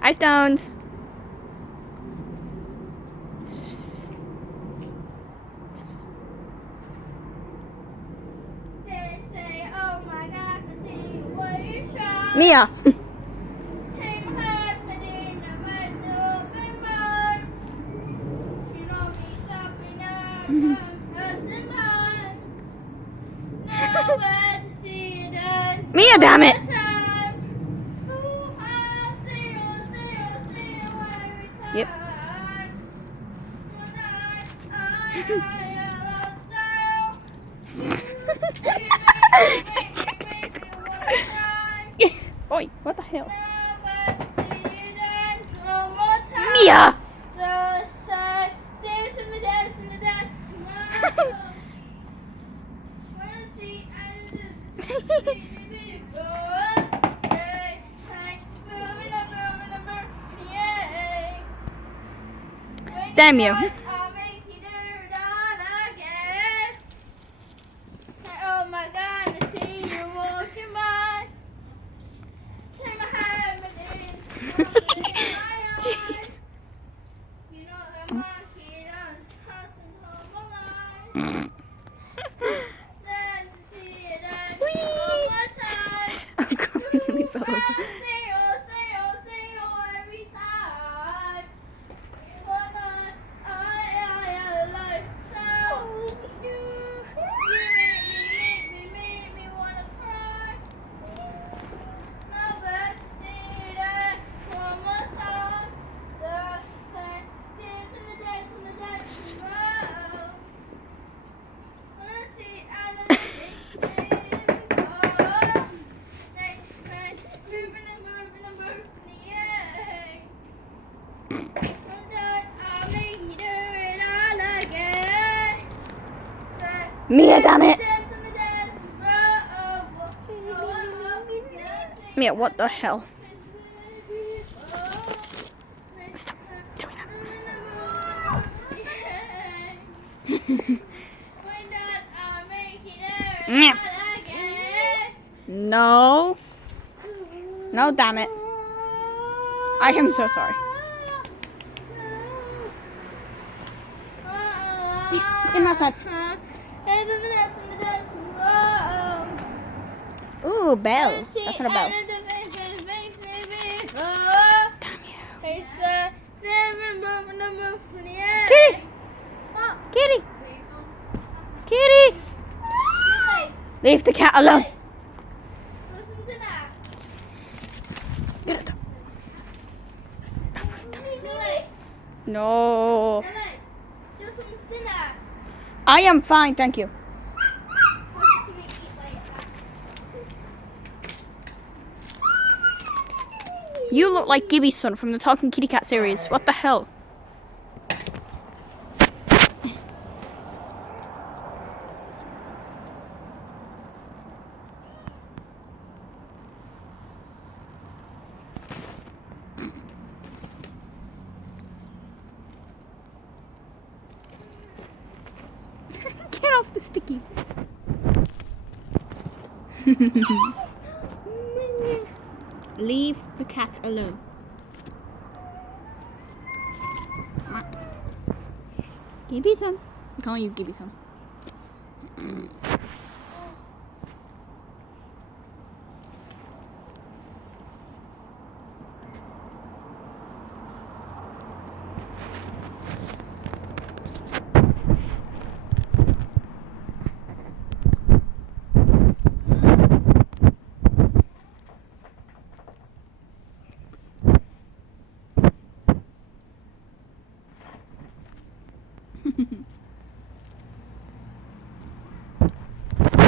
Hi, Stones. They say, oh my God, see what you try. Mia. Take my heart, but in the mud, no, but mud. You know me, stopping up, us the mud. Nowhere to see it done. Mia, damn it. Yep. Oi, what the hell? Mia! Damn you. Oh my God, I see you walking by. Take my hand, but then my eyes. You know the monkey done passing home alive. Then to see it done one more time. I completely fell over. Say oh every time. One night, I like so. You make me wanna cry. Never see that one more time. Dance in the dance, whoa. Wanna see another next man, moving, yeah. I'll make you do it all again. Mia, damn it. Dance on the dance, Mia, what the hell? Stop doing Mia. No. No, damn it. I am so sorry. In outside. Ooh, bell. That's not a bell. Damn you. Kitty! Kitty! Kitty! Leave the cat alone. Get it. No. I am fine, thank you. You look like Gibby's son from the Talking Kitty Cat series. What the hell? Get off the sticky. Leave the cat alone. Gibby son. I'm calling you Gibby son.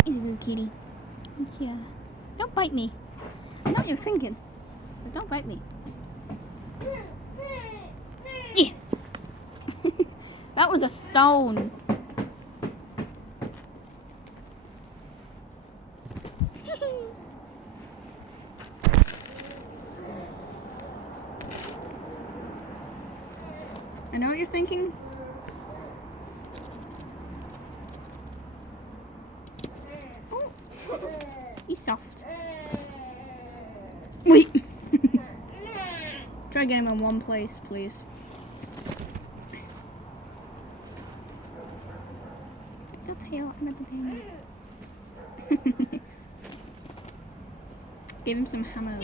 He's a good kitty. Yeah. Don't bite me. I know what you're thinking, but don't bite me. Yeah. That was a stone. I know what you're thinking. He's soft. Try getting him in one place, please. Your tail under the table. Give him some hammer.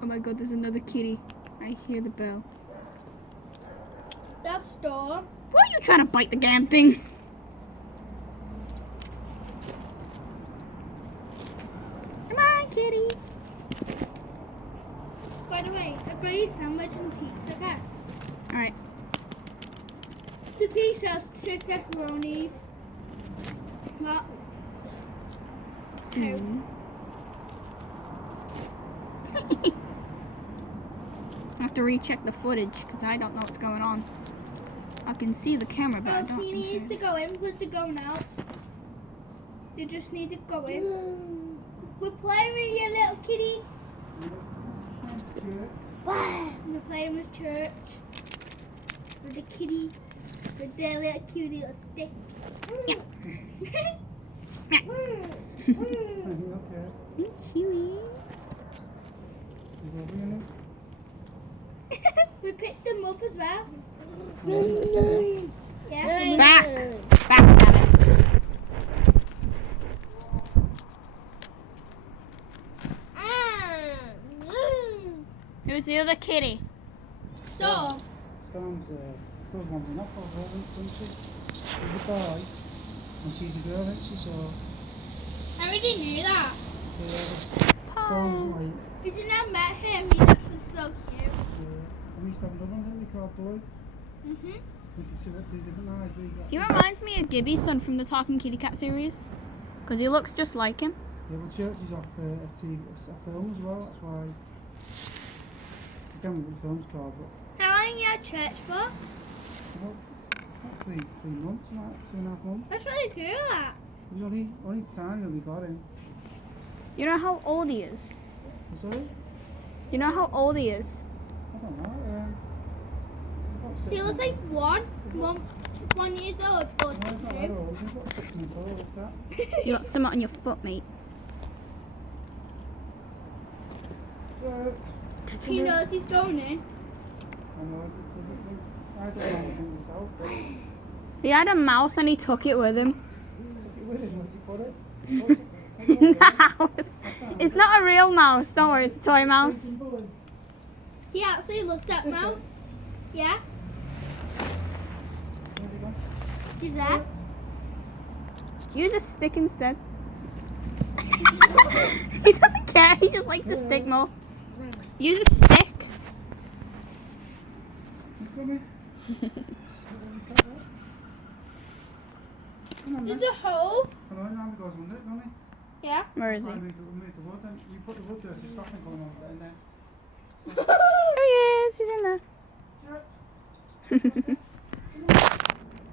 Oh my god, there's another kitty. I hear the bell. That's Storm. Why are you trying to bite the damn thing? Come on, kitty. By the way, so please sandwich and pizza, okay? Alright. The pizza has 2 pepperonis. What? 2. I have to recheck the footage because I don't know what's going on. I can see the camera, but I So don't he needs to go in because they're going out. They just need to go in. We're playing with you, little kitty. We're playing with Church. With the kitty. With their little cutie little stick. Huey. We picked them up as well. Yeah. Back! Back, damn it. Who's the other kitty? So, Storm's supposed one up for her, isn't she? She's a boy, and she's a girl, isn't she? So, I already knew that. Storm's white. Because you never met him, he's actually so cute. And we used to have another one, didn't we, called Boy? Mhm. We could see what 2 different eyes we got. He reminds me of Gibby's son from the Talking Kitty Cat series. Because he looks just like him. Yeah, well, Church is off a film as well, that's why. I can't remember what the film's called, but. How long are you at church for? Well, about 3 months, like 2.5 months. That's really cool, that. He was only tiny when we got him. You know how old he is? Sorry? You know how old he is? I don't know. About 6 He looks months. like 1 years old, or No, he's not that 2. old. He's about 6 months old, look at that. You got some on your foot, mate. He knows he's going in. I know, I don't know anything myself, but He had a mouse and he took it with him. took it with him, must he put it? Mouse. It's not a real mouse, don't worry, it's a toy mouse. He actually looked at mouse. Yeah, Where's he gone? he's there. Use a stick instead. He doesn't care, he just likes to stick more. Use a stick. He's coming. Come on, There's man. a hole. Come on, now he goes under it, doesn't he? Yeah. Where is That's why he? we move the wood then. You put the wood there, so stop him coming over in there. There he is, he's in there. Yeah.